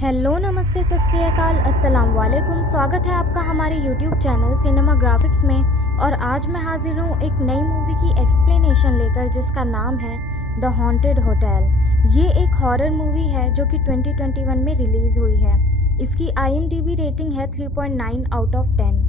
Hello, नमस्ते, सत श्री अकाल, अस्सलाम वालेकुम। स्वागत है आपका हमारे यूट्यूब चैनल सिनेमा ग्राफिक्स में। और आज मैं हाजिर हूँ एक नई मूवी की एक्सप्लेनेशन लेकर जिसका नाम है द हॉन्टेड होटल। ये एक हॉरर मूवी है जो कि 2021 में रिलीज़ हुई है। इसकी IMDb रेटिंग है 3.9 आउट ऑफ 10।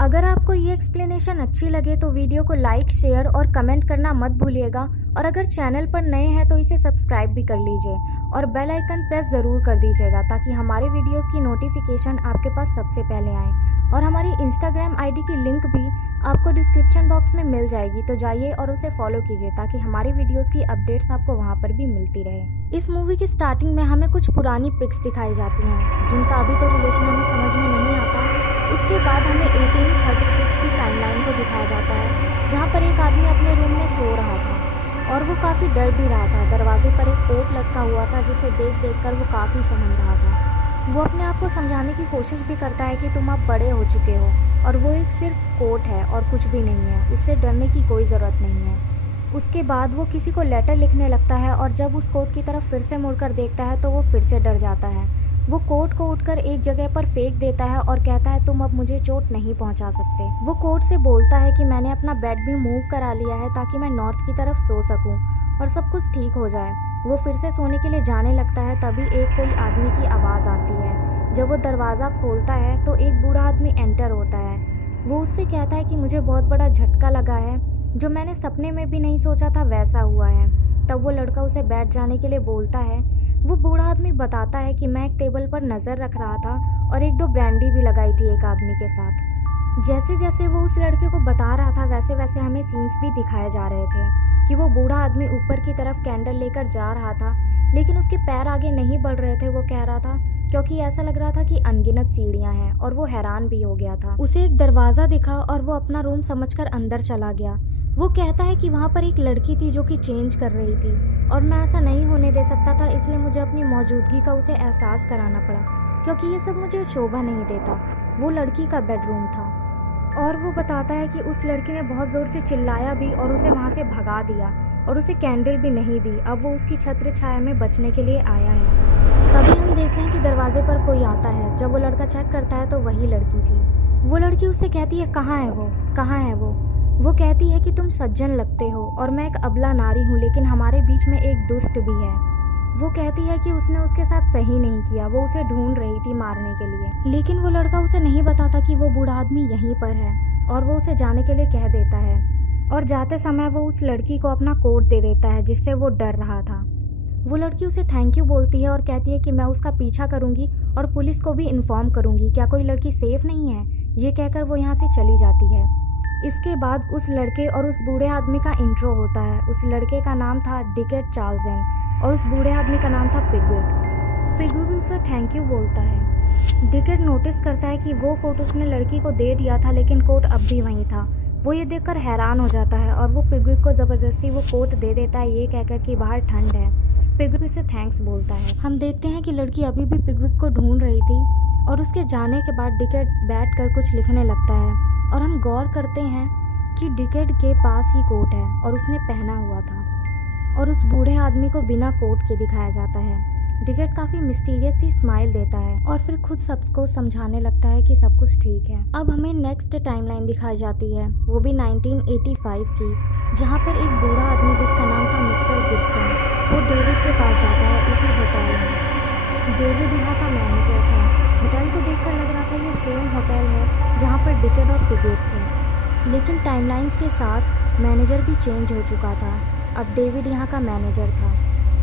अगर आपको ये एक्सप्लेनेशन अच्छी लगे तो वीडियो को लाइक, शेयर और कमेंट करना मत भूलिएगा। और अगर चैनल पर नए हैं तो इसे सब्सक्राइब भी कर लीजिए और बेल आइकन प्रेस ज़रूर कर दीजिएगा ताकि हमारे वीडियोस की नोटिफिकेशन आपके पास सबसे पहले आए। और हमारी इंस्टाग्राम ID की लिंक भी आपको डिस्क्रिप्शन बॉक्स में मिल जाएगी, तो जाइए और उसे फॉलो कीजिए ताकि हमारी वीडियोस की अपडेट्स आपको वहाँ पर भी मिलती रहे। इस मूवी की स्टार्टिंग में हमें कुछ पुरानी पिक्स दिखाई जाती हैं जिनका अभी तो रिलेशन हमें समझ में नहीं आता। उसके बाद हमें 1836 की टाइमलाइन को दिखाया जाता है जहाँ पर एक आदमी अपने रूम में सो रहा था और वो काफ़ी डर भी रहा था। दरवाजे पर एक कोट लटका हुआ था जिसे देख देख कर वो काफ़ी सहम रहा था। वो अपने आप को समझाने की कोशिश भी करता है कि तुम अब बड़े हो चुके हो और वो एक सिर्फ कोट है और कुछ भी नहीं है, उससे डरने की कोई ज़रूरत नहीं है। उसके बाद वो किसी को लेटर लिखने लगता है और जब उस कोट की तरफ फिर से मुड़कर देखता है तो वो फिर से डर जाता है। वो कोट को उठकर एक जगह पर फेंक देता है और कहता है तुम अब मुझे चोट नहीं पहुंचा सकते। वो कोट से बोलता है कि मैंने अपना बेड भी मूव करा लिया है ताकि मैं नॉर्थ की तरफ सो सकूं और सब कुछ ठीक हो जाए। वो फिर से सोने के लिए जाने लगता है, तभी एक कोई आदमी की आवाज़ आती है। जब वो दरवाज़ा खोलता है तो एक बूढ़ा आदमी एंटर होता है। वो उससे कहता है कि मुझे बहुत बड़ा झटका लगा है, जो मैंने सपने में भी नहीं सोचा था वैसा हुआ है। तब वो लड़का उसे बैठ जाने के लिए बोलता है। वो बूढ़ा आदमी बताता है कि मैं एक टेबल पर नज़र रख रहा था और 1-2 ब्रांडी भी लगाई थी एक आदमी के साथ। जैसे जैसे वो उस लड़के को बता रहा था वैसे वैसे हमें सीन्स भी दिखाए जा रहे थे कि वो बूढ़ा आदमी ऊपर की तरफ कैंडल लेकर जा रहा था, लेकिन उसके पैर आगे नहीं बढ़ रहे थे। वो कह रहा था क्योंकि ऐसा लग रहा था कि अनगिनत सीढ़ियां हैं, और वो हैरान भी हो गया था। उसे एक दरवाज़ा दिखा और वो अपना रूम समझकर अंदर चला गया। वो कहता है कि वहाँ पर एक लड़की थी जो कि चेंज कर रही थी और मैं ऐसा नहीं होने दे सकता था, इसलिए मुझे अपनी मौजूदगी का उसे एहसास कराना पड़ा क्योंकि ये सब मुझे शोभा नहीं देता। वो लड़की का बेडरूम था और वो बताता है कि उस लड़की ने बहुत ज़ोर से चिल्लाया भी और उसे वहाँ से भगा दिया और उसे कैंडल भी नहीं दी। अब वो उसकी छत्र छाया में बचने के लिए आया है। तभी हम देखते हैं कि दरवाजे पर कोई आता है। जब वो लड़का चेक करता है तो वही लड़की थी। वो लड़की उससे कहती है कहाँ है वो, कहाँ है वो। वो कहती है कि तुम सज्जन लगते हो और मैं एक अबला नारी हूँ, लेकिन हमारे बीच में एक दुष्ट भी है। वो कहती है कि उसने उसके साथ सही नहीं किया, वो उसे ढूंढ रही थी मारने के लिए। लेकिन वो लड़का उसे नहीं बताता कि वो बूढ़ा आदमी यहीं पर है और वो उसे जाने के लिए कह देता है। और जाते समय वो उस लड़की को अपना कोट दे देता है जिससे वो डर रहा था। वो लड़की उसे थैंक यू बोलती है और कहती है कि मैं उसका पीछा करूंगी और पुलिस को भी इन्फॉर्म करूंगी, क्या कोई लड़की सेफ नहीं है। ये कहकर वो यहाँ से चली जाती है। इसके बाद उस लड़के और उस बूढ़े आदमी का इंट्रो होता है। उस लड़के का नाम था डिकेट चार्ल्सन और उस बूढ़े आदमी का नाम था पिगविक उसे थैंक यू बोलता है। डिकेट नोटिस करता है कि वो कोट उसने लड़की को दे दिया था, लेकिन कोट अब भी वहीं था। वो ये देखकर हैरान हो जाता है और वो पिगविक को ज़बरदस्ती वो कोट दे देता है, ये कहकर कि बाहर ठंड है। पिगविक उसे थैंक्स बोलता है। हम देखते हैं कि लड़की अभी भी पिगविक को ढूंढ रही थी और उसके जाने के बाद डिकेट बैठकर कुछ लिखने लगता है और हम गौर करते हैं कि डिकेट के पास ही कोट है और उसने पहना हुआ था। और उस बूढ़े आदमी को बिना कोट के दिखाया जाता है। डिकेट काफ़ी मिस्टीरियस सी स्माइल देता है और फिर खुद सबको समझाने लगता है कि सब कुछ ठीक है। अब हमें नेक्स्ट टाइमलाइन दिखाई जाती है, वो भी 1985 की, जहाँ पर एक बूढ़ा आदमी जिसका नाम था मिस्टर गिब्सन, वो डेविड के पास जाता है उसी होटल में। डेविड यहाँ का मैनेजर था। होटल को देखकर लग रहा था ये सेम होटल है जहाँ पर डिकेट और पिगविक थे, लेकिन टाइमलाइंस के साथ मैनेजर भी चेंज हो चुका था। अब डेविड यहाँ का मैनेजर था।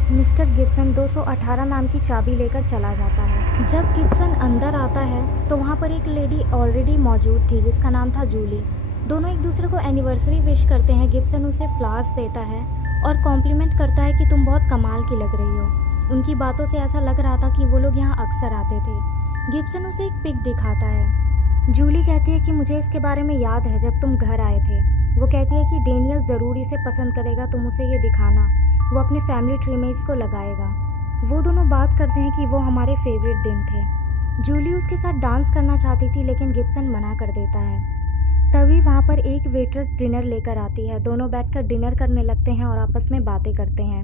मिस्टर गिब्सन 218 नाम की चाबी लेकर चला जाता है। जब गिब्सन अंदर आता है तो वहाँ पर एक लेडी ऑलरेडी मौजूद थी जिसका नाम था जूली। दोनों एक दूसरे को एनिवर्सरी विश करते हैं। गिब्सन उसे फ्लावर्स देता है और कॉम्प्लीमेंट करता है कि तुम बहुत कमाल की लग रही हो। उनकी बातों से ऐसा लग रहा था कि वो लोग यहाँ अक्सर आते थे। गिब्सन उसे एक पिक दिखाता है। जूली कहती है कि मुझे इसके बारे में याद है जब तुम घर आए थे। वो कहती है कि डेनियल ज़रूर इसे पसंद करेगा, तुम उसे ये दिखाना, वो अपने फैमिली ट्री में इसको लगाएगा। वो दोनों बात करते हैं कि वो हमारे फेवरेट दिन थे। जूली उसके साथ डांस करना चाहती थी लेकिन गिब्सन मना कर देता है। तभी वहाँ पर एक वेट्रेस डिनर लेकर आती है। दोनों बैठकर डिनर करने लगते हैं और आपस में बातें करते हैं।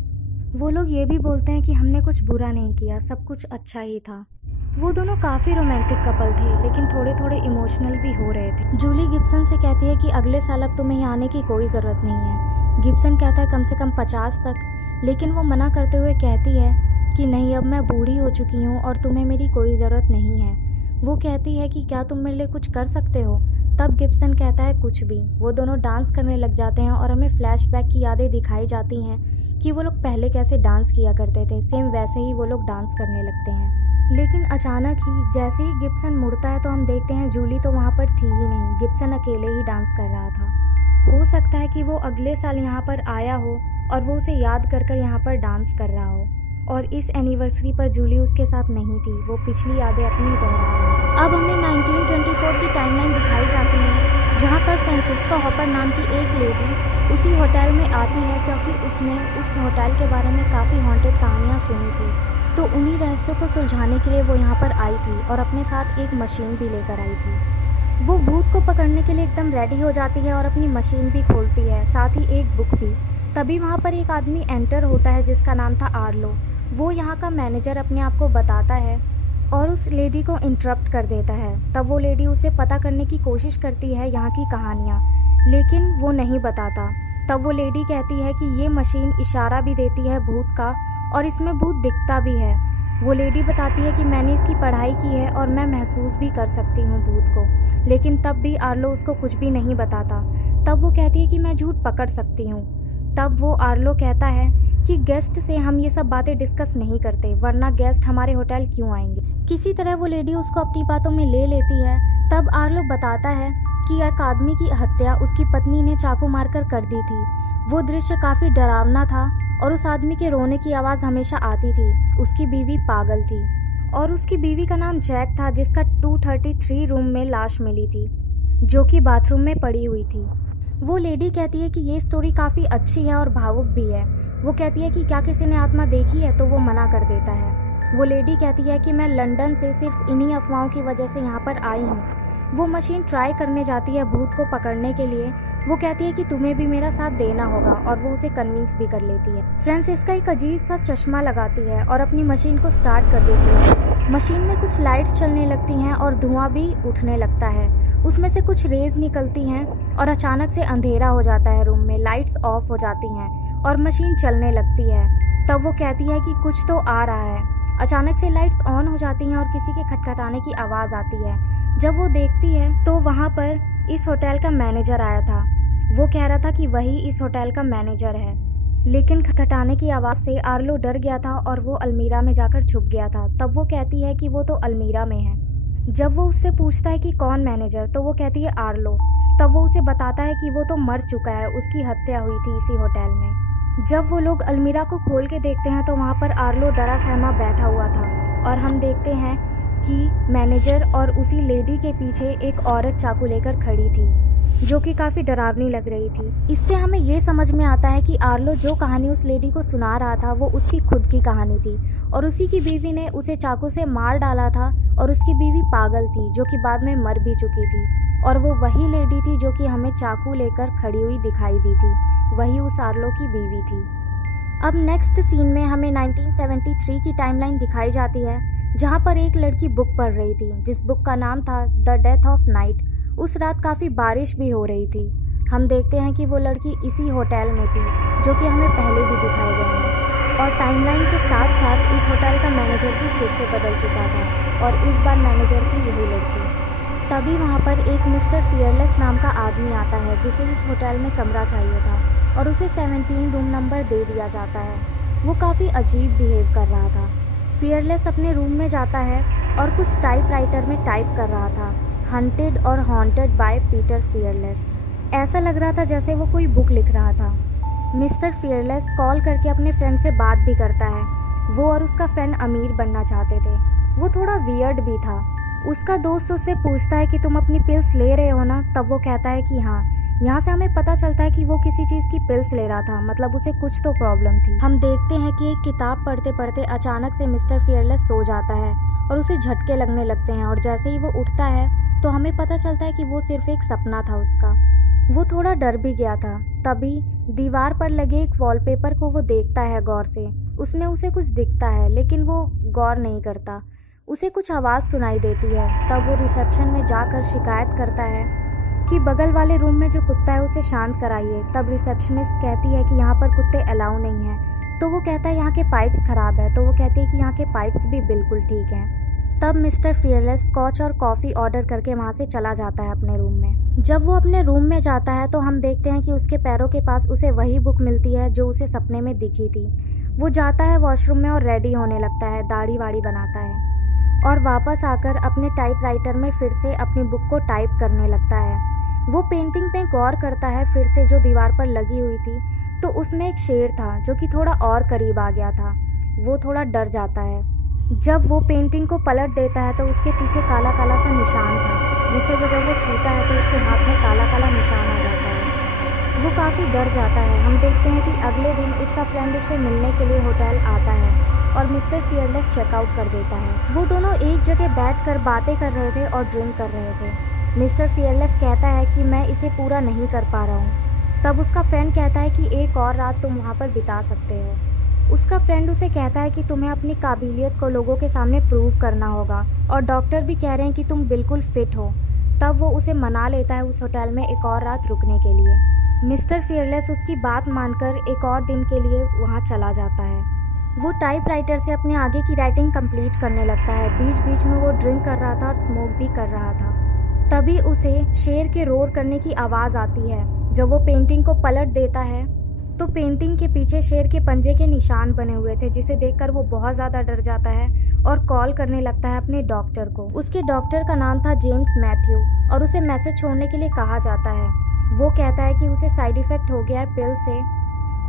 वो लोग ये भी बोलते हैं कि हमने कुछ बुरा नहीं किया, सब कुछ अच्छा ही था। वो दोनों काफ़ी रोमांटिक कपल थे, लेकिन थोड़े थोड़े इमोशनल भी हो रहे थे। जूली गिब्सन से कहती है कि अगले साल अब तुम्हें यहाँ आने की कोई ज़रूरत नहीं है। गिब्सन कहता है कम से कम 50 तक, लेकिन वो मना करते हुए कहती है कि नहीं, अब मैं बूढ़ी हो चुकी हूँ और तुम्हें मेरी कोई ज़रूरत नहीं है। वो कहती है कि क्या तुम मेरे लिए कुछ कर सकते हो? तब गिब्सन कहता है कुछ भी। वो दोनों डांस करने लग जाते हैं और हमें फ्लैशबैक की यादें दिखाई जाती हैं कि वो लोग पहले कैसे डांस किया करते थे। सेम वैसे ही वो लोग डांस करने लगते हैं। लेकिन अचानक ही जैसे ही गिब्सन मुड़ता है तो हम देखते हैं जूली तो वहाँ पर थी ही नहीं। गिब्सन अकेले ही डांस कर रहा था। हो सकता है कि वो अगले साल यहाँ पर आया हो और वो उसे याद कर कर यहाँ पर डांस कर रहा हो, और इस एनिवर्सरी पर जूली उसके साथ नहीं थी। वो पिछली यादें अपनी दोहरा रहा था। अब हमें 1924 की टाइमलाइन दिखाई जाती है, जहाँ पर फ्रांसिस्का हॉपर नाम की एक लेडी उसी होटल में आती है, क्योंकि उसने उस होटल के बारे में काफ़ी हॉन्टेड कहानियाँ सुनी थी। तो उन्हीं रहस्यों को सुलझाने के लिए वो यहाँ पर आई थी और अपने साथ एक मशीन भी लेकर आई थी। वो भूत को पकड़ने के लिए एकदम रेडी हो जाती है और अपनी मशीन भी खोलती है, साथ ही एक बुक भी। तभी वहाँ पर एक आदमी एंटर होता है जिसका नाम था आर्लो। वो यहाँ का मैनेजर अपने आप को बताता है और उस लेडी को इंटरप्ट कर देता है। तब वो लेडी उसे पता करने की कोशिश करती है यहाँ की कहानियाँ, लेकिन वो नहीं बताता। तब वो लेडी कहती है कि ये मशीन इशारा भी देती है भूत का और इसमें भूत दिखता भी है। वो लेडी बताती है कि मैंने इसकी पढ़ाई की है और मैं महसूस भी कर सकती हूँ भूत को, लेकिन तब भी आर्लो उसको कुछ भी नहीं बताता। तब वो कहती है कि मैं झूठ पकड़ सकती हूँ। तब वो आर्लो कहता है कि गेस्ट से हम ये सब बातें डिस्कस नहीं करते, वरना गेस्ट हमारे होटल क्यों आएंगे। किसी तरह वो लेडी उसको अपनी बातों में ले लेती है। तब आर्लो बताता है कि एक आदमी की हत्या उसकी पत्नी ने चाकू मारकर कर दी थी। वो दृश्य काफ़ी डरावना था और उस आदमी के रोने की आवाज़ हमेशा आती थी। उसकी बीवी पागल थी और उसकी बीवी का नाम जैक था, जिसका 233 रूम में लाश मिली थी, जो कि बाथरूम में पड़ी हुई थी। वो लेडी कहती है कि ये स्टोरी काफ़ी अच्छी है और भावुक भी है। वो कहती है कि क्या किसी ने आत्मा देखी है, तो वो मना कर देता है। वो लेडी कहती है कि मैं लंदन से सिर्फ इन्हीं अफवाहों की वजह से यहाँ पर आई हूँ। वो मशीन ट्राई करने जाती है भूत को पकड़ने के लिए। वो कहती है कि तुम्हें भी मेरा साथ देना होगा, और वो उसे कन्विंस भी कर लेती है। फ्रांसिस्का एक अजीब सा चश्मा लगाती है और अपनी मशीन को स्टार्ट कर देती है। मशीन में कुछ लाइट्स चलने लगती हैं और धुआं भी उठने लगता है। उसमें से कुछ रेज निकलती हैं और अचानक से अंधेरा हो जाता है रूम में। लाइट्स ऑफ हो जाती हैं और मशीन चलने लगती है। तब वो कहती है कि कुछ तो आ रहा है। अचानक से लाइट्स ऑन हो जाती हैं और किसी के खटखटाने की आवाज़ आती है। जब वो देखती है तो वहाँ पर इस होटल का मैनेजर आया था। वो कह रहा था कि वही इस होटल का मैनेजर है, लेकिन खटखटाने की आवाज़ से आर्लो डर गया था और वो अलमीरा में जाकर छुप गया था। तब वो कहती है कि वो तो अलमीरा में है। जब वो उससे पूछता है कि कौन मैनेजर, तो वो कहती है आर्लो। तब वो उसे बताता है कि वो तो मर चुका है, उसकी हत्या हुई थी इसी होटल में। जब वो लोग अलमीरा को खोल के देखते हैं तो वहाँ पर आर्लो डरा सहमा बैठा हुआ था, और हम देखते हैं कि मैनेजर और उसी लेडी के पीछे एक औरत चाकू लेकर खड़ी थी, जो कि काफ़ी डरावनी लग रही थी। इससे हमें ये समझ में आता है कि आर्लो जो कहानी उस लेडी को सुना रहा था वो उसकी खुद की कहानी थी, और उसी की बीवी ने उसे चाकू से मार डाला था, और उसकी बीवी पागल थी जो कि बाद में मर भी चुकी थी, और वो वही लेडी थी जो कि हमें चाकू लेकर खड़ी हुई दिखाई दी थी। वही उस आर्लो की बीवी थी। अब नेक्स्ट सीन में हमें 1973 की टाइमलाइन दिखाई जाती है, जहाँ पर एक लड़की बुक पढ़ रही थी, जिस बुक का नाम था द डेथ ऑफ नाइट। उस रात काफ़ी बारिश भी हो रही थी। हम देखते हैं कि वो लड़की इसी होटल में थी, जो कि हमें पहले भी दिखाए गए हैं, और टाइमलाइन के साथ साथ इस होटल का मैनेजर भी फिर से बदल चुका था, और इस बार मैनेजर थी यही लड़की। तभी वहाँ पर एक मिस्टर फियरलेस नाम का आदमी आता है, जिसे इस होटल में कमरा चाहिए था, और उसे 17 रूम नंबर दे दिया जाता है। वो काफ़ी अजीब बिहेव कर रहा था। फियरलेस अपने रूम में जाता है और कुछ टाइपराइटर में टाइप कर रहा था, हंटेड और हॉन्टेड बाय पीटर फियरलेस। ऐसा लग रहा था जैसे वो कोई बुक लिख रहा था। मिस्टर फियरलेस कॉल करके अपने फ्रेंड से बात भी करता है। वो और उसका फ्रेंड अमीर बनना चाहते थे। वो थोड़ा वियर्ड भी था। उसका दोस्त उससे पूछता है कि तुम अपनी पिल्स ले रहे हो ना? तब वो कहता है कि हाँ। यहाँ से हमें पता चलता है कि वो किसी चीज़ की पिल्स ले रहा था, मतलब उसे कुछ तो प्रॉब्लम थी। हम देखते हैं कि एक किताब पढ़ते पढ़ते अचानक से मिस्टर फियरलेस सो जाता है और उसे झटके लगने लगते हैं, और जैसे ही वो उठता है तो हमें पता चलता है कि वो सिर्फ एक सपना था उसका। वो थोड़ा डर भी गया था। तभी दीवार पर लगे एक वॉलपेपर को वो देखता है गौर से। उसमें उसे कुछ दिखता है, लेकिन वो गौर नहीं करता। उसे कुछ आवाज़ सुनाई देती है। तब वो रिसेप्शन में जाकर शिकायत करता है कि बगल वाले रूम में जो कुत्ता है उसे शांत कराइए। तब रिसेप्शनिस्ट कहती है कि यहाँ पर कुत्ते अलाउ नहीं हैं। तो वो कहता है यहाँ के पाइप्स ख़राब है। तो वो कहती है कि यहाँ के पाइप्स भी बिल्कुल ठीक हैं। तब मिस्टर फियरलेस स्कॉच और कॉफ़ी ऑर्डर करके वहाँ से चला जाता है अपने रूम में। जब वो अपने रूम में जाता है तो हम देखते हैं कि उसके पैरों के पास उसे वही बुक मिलती है जो उसे सपने में दिखी थी। वो जाता है वॉशरूम में और रेडी होने लगता है, दाढ़ी वाड़ी बनाता है और वापस आकर अपने टाइपराइटर में फिर से अपनी बुक को टाइप करने लगता है। वो पेंटिंग पे गौर करता है फिर से जो दीवार पर लगी हुई थी, तो उसमें एक शेर था जो कि थोड़ा और करीब आ गया था। वो थोड़ा डर जाता है। जब वो पेंटिंग को पलट देता है तो उसके पीछे काला काला सा निशान था, जिसे जब वो छूता है तो उसके हाथ में काला काला निशान आ जाता है। वो काफ़ी डर जाता है। हम देखते हैं कि अगले दिन उसका फ्रेंड उससे मिलने के लिए होटल आता है और मिस्टर फियरलेस चेकआउट कर देता है। वो दोनों एक जगह बैठकर बातें कर रहे थे और ड्रिंक कर रहे थे। मिस्टर फियरलेस कहता है कि मैं इसे पूरा नहीं कर पा रहा हूँ। तब उसका फ्रेंड कहता है कि एक और रात तुम वहाँ पर बिता सकते हो। उसका फ्रेंड उसे कहता है कि तुम्हें अपनी काबिलियत को लोगों के सामने प्रूव करना होगा और डॉक्टर भी कह रहे हैं कि तुम बिल्कुल फिट हो। तब वो उसे मना लेता है उस होटल में एक और रात रुकने के लिए। मिस्टर फियरलेस उसकी बात मानकर एक और दिन के लिए वहाँ चला जाता है। वो टाइपराइटर से अपने आगे की राइटिंग कंप्लीट करने लगता है। बीच बीच में वो ड्रिंक कर रहा था और स्मोक भी कर रहा था। तभी उसे शेर के रोर करने की आवाज़ आती है। जब वो पेंटिंग को पलट देता है तो पेंटिंग के पीछे शेर के पंजे के निशान बने हुए थे, जिसे देखकर वो बहुत ज़्यादा डर जाता है और कॉल करने लगता है अपने डॉक्टर को। उसके डॉक्टर का नाम था जेम्स मैथ्यू और उसे मैसेज छोड़ने के लिए कहा जाता है। वो कहता है कि उसे साइड इफ़ेक्ट हो गया है पिल से।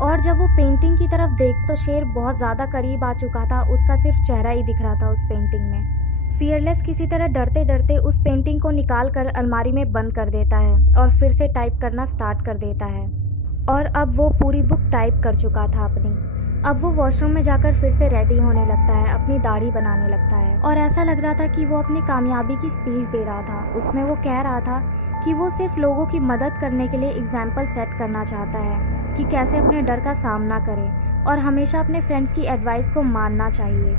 और जब वो पेंटिंग की तरफ देख तो शेर बहुत ज़्यादा करीब आ चुका था। उसका सिर्फ चेहरा ही दिख रहा था उस पेंटिंग में। फियरलेस किसी तरह डरते डरते उस पेंटिंग को निकाल कर अलमारी में बंद कर देता है और फिर से टाइप करना स्टार्ट कर देता है। और अब वो पूरी बुक टाइप कर चुका था अपनी। अब वो वॉशरूम में जाकर फिर से रेडी होने लगता है, अपनी दाढ़ी बनाने लगता है और ऐसा लग रहा था कि वो अपनी कामयाबी की स्पीच दे रहा था। उसमें वो कह रहा था कि वो सिर्फ लोगों की मदद करने के लिए एग्जाम्पल सेट करना चाहता है कि कैसे अपने डर का सामना करें और हमेशा अपने फ्रेंड्स की एडवाइस को मानना चाहिए।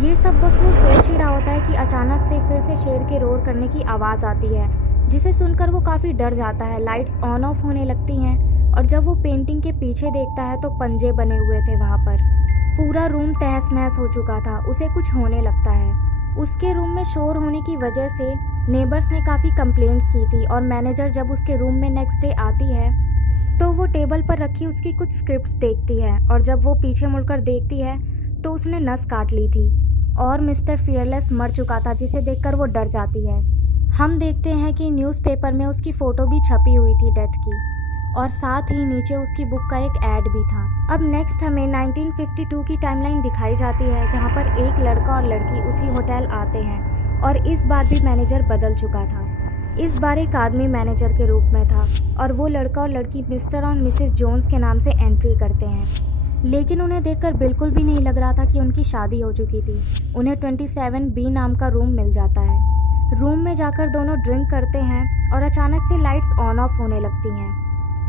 ये सब बस वो सोच ही रहा होता है कि अचानक से फिर से शेर के रोर करने की आवाज़ आती है, जिसे सुनकर वो काफ़ी डर जाता है। लाइट्स ऑन ऑफ होने लगती हैं और जब वो पेंटिंग के पीछे देखता है तो पंजे बने हुए थे वहाँ पर। पूरा रूम तहस नहस हो चुका था। उसे कुछ होने लगता है। उसके रूम में शोर होने की वजह से नेबर्स ने काफ़ी कंप्लेंट्स की थी और मैनेजर जब उसके रूम में नेक्स्ट डे आती है तो वो टेबल पर रखी उसकी कुछ स्क्रिप्ट्स देखती है और जब वो पीछे मुड़कर देखती है तो उसने नस काट ली थी और मिस्टर फियरलेस मर चुका था, जिसे देखकर वो डर जाती है। हम देखते हैं कि न्यूज़पेपर में उसकी फ़ोटो भी छपी हुई थी डेथ की और साथ ही नीचे उसकी बुक का एक ऐड भी था। अब नेक्स्ट हमें 1952 की टाइमलाइन दिखाई जाती है, जहां पर एक लड़का और लड़की उसी होटल आते हैं और इस बार भी मैनेजर बदल चुका था। इस बार एक आदमी मैनेजर के रूप में था और वो लड़का और लड़की मिस्टर और मिसेस जोन्स के नाम से एंट्री करते हैं, लेकिन उन्हें देखकर बिल्कुल भी नहीं लग रहा था कि उनकी शादी हो चुकी थी। उन्हें 27B नाम का रूम मिल जाता है। रूम में जाकर दोनों ड्रिंक करते हैं और अचानक से लाइट्स ऑन ऑफ होने लगती हैं।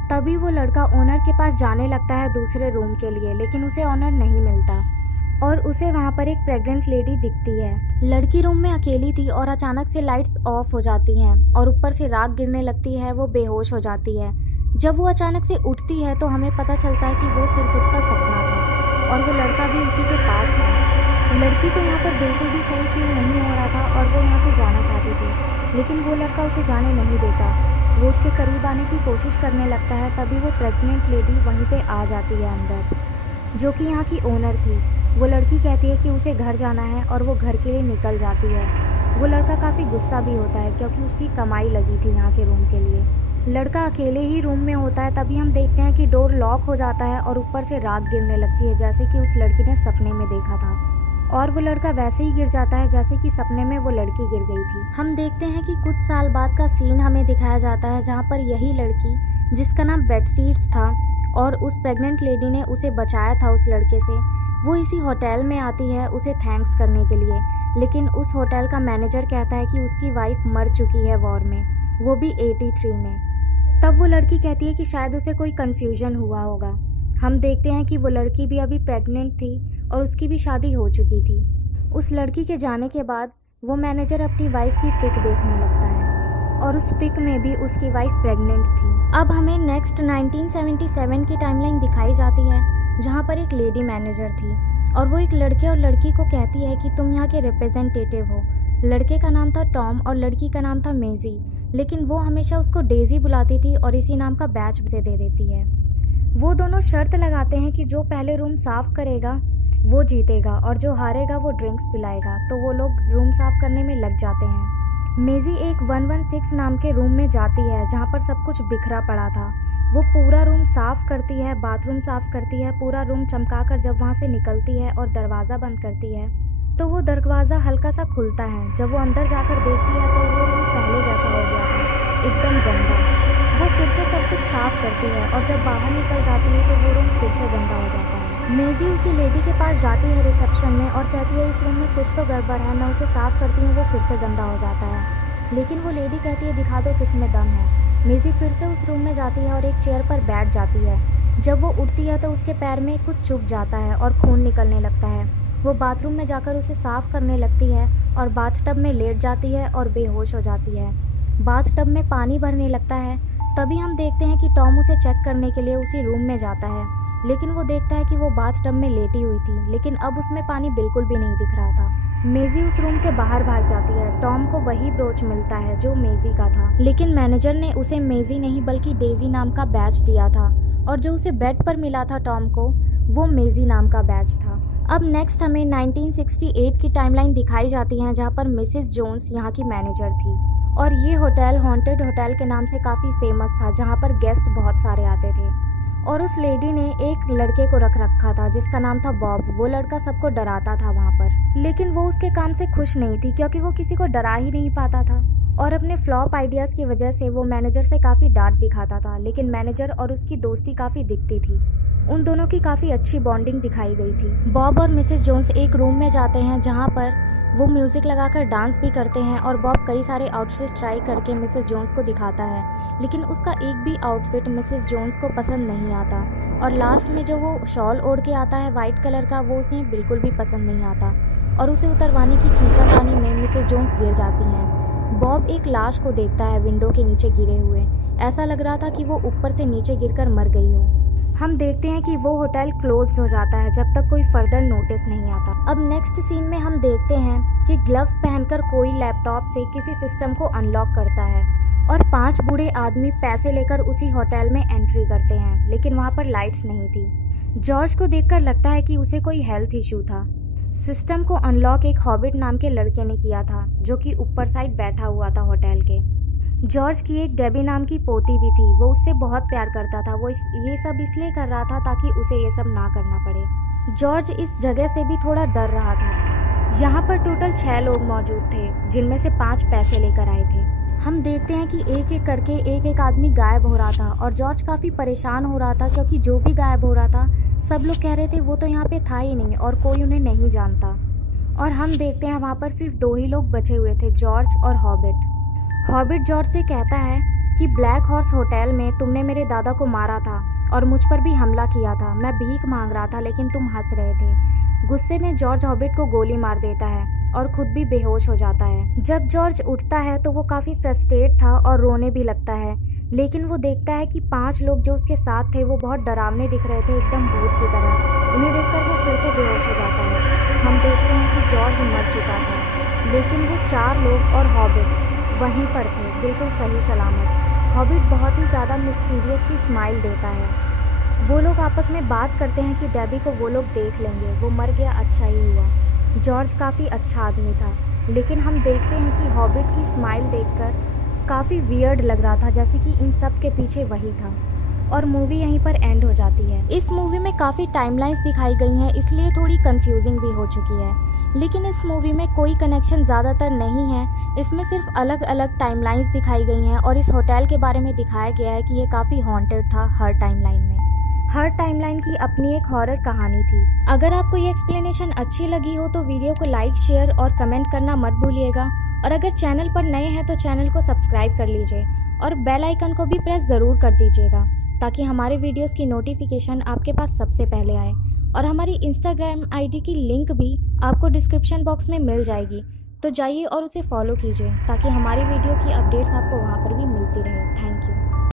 तभी वो लड़का ओनर के पास जाने लगता है दूसरे रूम के लिए, लेकिन उसे ओनर नहीं मिलता और उसे वहाँ पर एक प्रेग्नेंट लेडी दिखती है। लड़की रूम में अकेली थी और अचानक से लाइट्स ऑफ हो जाती हैं और ऊपर से राख गिरने लगती है। वो बेहोश हो जाती है। जब वो अचानक से उठती है तो हमें पता चलता है कि वो सिर्फ उसका सपना था और वो लड़का भी उसी के पास था। लड़की को यहाँ पर बिल्कुल भी सही फील नहीं हो रहा था और वो यहाँ से जाना चाहती थी, लेकिन वो लड़का उसे जाने नहीं देता। वो उसके करीब आने की कोशिश करने लगता है। तभी वो प्रेग्नेंट लेडी वहीं पे आ जाती है अंदर, जो कि यहाँ की ओनर थी। वो लड़की कहती है कि उसे घर जाना है और वो घर के लिए निकल जाती है। वो लड़का काफ़ी गुस्सा भी होता है क्योंकि उसकी कमाई लगी थी यहाँ के रूम के लिए। लड़का अकेले ही रूम में होता है। तभी हम देखते हैं कि डोर लॉक हो जाता है और ऊपर से राख गिरने लगती है, जैसे कि उस लड़की ने सपने में देखा था और वो लड़का वैसे ही गिर जाता है जैसे कि सपने में वो लड़की गिर गई थी। हम देखते हैं कि कुछ साल बाद का सीन हमें दिखाया जाता है, जहाँ पर यही लड़की, जिसका नाम बेडशीट्स था और उस प्रेग्नेंट लेडी ने उसे बचाया था उस लड़के से, वो इसी होटल में आती है उसे थैंक्स करने के लिए। लेकिन उस होटल का मैनेजर कहता है कि उसकी वाइफ मर चुकी है वॉर में, वो भी 83 में। तब वो लड़की कहती है कि शायद उसे कोई कन्फ्यूजन हुआ होगा। हम देखते हैं कि वो लड़की भी अभी प्रेग्नेंट थी और उसकी भी शादी हो चुकी थी। उस लड़की के जाने के बाद वो मैनेजर अपनी वाइफ की पिक देखने लगता है और उस पिक में भी उसकी वाइफ प्रेग्नेंट थी। अब हमें नेक्स्ट 1977 की टाइमलाइन दिखाई जाती है जहाँ पर एक लेडी मैनेजर थी और वो एक लड़के और लड़की को कहती है कि तुम यहाँ के रिप्रेजेंटेटिव हो। लड़के का नाम था टॉम और लड़की का नाम था मेजी, लेकिन वो हमेशा उसको डेजी बुलाती थी और इसी नाम का बैच उसे दे देती है। वो दोनों शर्त लगाते हैं कि जो पहले रूम साफ करेगा वो जीतेगा और जो हारेगा वो ड्रिंक्स पिलाएगा। तो वो लोग रूम साफ करने में लग जाते हैं। मेजी एक 116 नाम के रूम में जाती है जहाँ पर सब कुछ बिखरा पड़ा था। वो पूरा रूम साफ करती है, बाथरूम साफ करती है, पूरा रूम चमकाकर जब वहाँ से निकलती है और दरवाज़ा बंद करती है तो वो दरवाज़ा हल्का सा खुलता है। जब वो अंदर जाकर देखती है तो वो रूम पहले जैसा हो गया था, एकदम गंदा। वो फिर से सब कुछ साफ करती है और जब बाहर निकल जाती है तो वो रूम फिर से गंदा हो जाता है। मेजी उसी लेडी के पास जाती है रिसेप्शन में और कहती है इस रूम में कुछ तो गड़बड़ है, मैं उसे साफ करती हूँ, वो फिर से गंदा हो जाता है। लेकिन वो लेडी कहती है दिखा दो किस में दम है। मेजी फिर से उस रूम में जाती है और एक चेयर पर बैठ जाती है। जब वो उठती है तो उसके पैर में कुछ चुभ जाता है और खून निकलने लगता है। वो बाथरूम में जाकर उसे साफ करने लगती है और बाथटब में लेट जाती है और बेहोश हो जाती है। बाथटब में पानी भरने लगता है। तभी हम देखते हैं कि टॉम उसे चेक करने के लिए उसी रूम में जाता है, लेकिन वो देखता है कि वो बाथटब में लेटी हुई थी, लेकिन अब उसमें पानी बिल्कुल भी नहीं दिख रहा था। मेजी उस रूम से बाहर भाग जाती है। टॉम को वही ब्रोच मिलता है जो मेजी का था, लेकिन मैनेजर ने उसे मेजी नहीं बल्कि डेजी नाम का बैच दिया था और जो उसे बेड पर मिला था टॉम को वो मेजी नाम का बैच था। अब नेक्स्ट हमें 1968 की टाइमलाइन दिखाई जाती है जहाँ पर मिसेस जोन्स यहाँ की मैनेजर थी और ये होटल हॉन्टेड होटल के नाम से काफ़ी फेमस था जहाँ पर गेस्ट बहुत सारे आते थे। और उस लेडी ने एक लड़के को रख रखा था जिसका नाम था बॉब। वो लड़का सबको डराता था वहाँ पर, लेकिन वो उसके काम से खुश नहीं थी क्योंकि वो किसी को डरा ही नहीं पाता था और अपने फ्लॉप आइडियाज़ की वजह से वो मैनेजर से काफ़ी डांट भी खाता था। लेकिन मैनेजर और उसकी दोस्ती काफ़ी दिखती थी, उन दोनों की काफ़ी अच्छी बॉन्डिंग दिखाई गई थी। बॉब और मिसेस जोन्स एक रूम में जाते हैं जहाँ पर वो म्यूज़िक लगाकर डांस भी करते हैं और बॉब कई सारे आउटफिट्स ट्राई करके मिसेस जोन्स को दिखाता है, लेकिन उसका एक भी आउटफिट मिसेस जोन्स को पसंद नहीं आता और लास्ट में जो वो शॉल ओढ़ के आता है वाइट कलर का वो उसे बिल्कुल भी पसंद नहीं आता और उसे उतरवाने की खींचातानी में मिसेस जोन्स गिर जाती हैं। बॉब एक लाश को देखता है विंडो के नीचे गिरे हुए। ऐसा लग रहा था कि वो ऊपर से नीचे गिरकर मर गई हो। हम देखते हैं कि वो होटल क्लोज्ड हो जाता है जब तक कोई फर्दर नोटिस नहीं आता। अब नेक्स्ट सीन में हम देखते हैं कि ग्लव्स पहनकर कोई लैपटॉप से किसी सिस्टम को अनलॉक करता है और 5 बूढ़े आदमी पैसे लेकर उसी होटल में एंट्री करते हैं, लेकिन वहाँ पर लाइट्स नहीं थी। जॉर्ज को देखकर लगता है कि उसे कोई हेल्थ इशू था। सिस्टम को अनलॉक एक हॉबिट नाम के लड़के ने किया था जो कि ऊपर साइड बैठा हुआ था होटल के। जॉर्ज की एक डेबी नाम की पोती भी थी, वो उससे बहुत प्यार करता था। वो ये सब इसलिए कर रहा था ताकि उसे ये सब ना करना पड़े। जॉर्ज इस जगह से भी थोड़ा डर रहा था। यहाँ पर टोटल 6 लोग मौजूद थे जिनमें से 5 पैसे लेकर आए थे। हम देखते हैं कि एक एक करके एक आदमी गायब हो रहा था और जॉर्ज काफ़ी परेशान हो रहा था क्योंकि जो भी गायब हो रहा था सब लोग कह रहे थे वो तो यहाँ पे था ही नहीं और कोई उन्हें नहीं जानता। और हम देखते हैं वहाँ पर सिर्फ 2 ही लोग बचे हुए थे, जॉर्ज और हॉबिट। हॉबिट जॉर्ज से कहता है कि ब्लैक हॉर्स होटल में तुमने मेरे दादा को मारा था और मुझ पर भी हमला किया था। मैं भीख मांग रहा था लेकिन तुम हंस रहे थे। गुस्से में जॉर्ज हॉबिट को गोली मार देता है और खुद भी बेहोश हो जाता है। जब जॉर्ज उठता है तो वो काफ़ी फ्रस्ट्रेट था और रोने भी लगता है, लेकिन वो देखता है कि 5 लोग जो उसके साथ थे वो बहुत डरावने दिख रहे थे, एकदम भूत की तरह। उन्हें देखकर वो फिर से बेहोश हो जाता है। हम देखते हैं कि जॉर्ज मर चुका था, लेकिन वो 4 लोग और हॉबिट वहीं पर थे, बिल्कुल सही सलामत। हॉबिट बहुत ही ज़्यादा मिस्टीरियस सी स्माइल देता है। वो लोग आपस में बात करते हैं कि डेबी को वो लोग देख लेंगे, वो मर गया, अच्छा ही हुआ। जॉर्ज काफ़ी अच्छा आदमी था, लेकिन हम देखते हैं कि हॉबिट की स्माइल देखकर काफ़ी वियर्ड लग रहा था, जैसे कि इन सब के पीछे वही था। और मूवी यहीं पर एंड हो जाती है। इस मूवी में काफ़ी टाइमलाइंस दिखाई गई हैं, इसलिए थोड़ी कंफ्यूजिंग भी हो चुकी है, लेकिन इस मूवी में कोई कनेक्शन ज़्यादातर नहीं है। इसमें सिर्फ अलग अलग टाइमलाइंस दिखाई गई हैं और इस होटल के बारे में दिखाया गया है कि ये काफ़ी हॉन्टेड था। हर टाइमलाइन में हर टाइमलाइन की अपनी एक हॉरर कहानी थी। अगर आपको ये एक्सप्लेनेशन अच्छी लगी हो तो वीडियो को लाइक, शेयर और कमेंट करना मत भूलिएगा। और अगर चैनल पर नए हैं तो चैनल को सब्सक्राइब कर लीजिए और बेल आइकन को भी प्रेस ज़रूर कर दीजिएगा ताकि हमारे वीडियोस की नोटिफिकेशन आपके पास सबसे पहले आए। और हमारी इंस्टाग्राम आईडी की लिंक भी आपको डिस्क्रिप्शन बॉक्स में मिल जाएगी। तो जाइए और उसे फॉलो कीजिए ताकि हमारी वीडियो की अपडेट्स आपको वहाँ पर भी मिलती रहे। Thank you.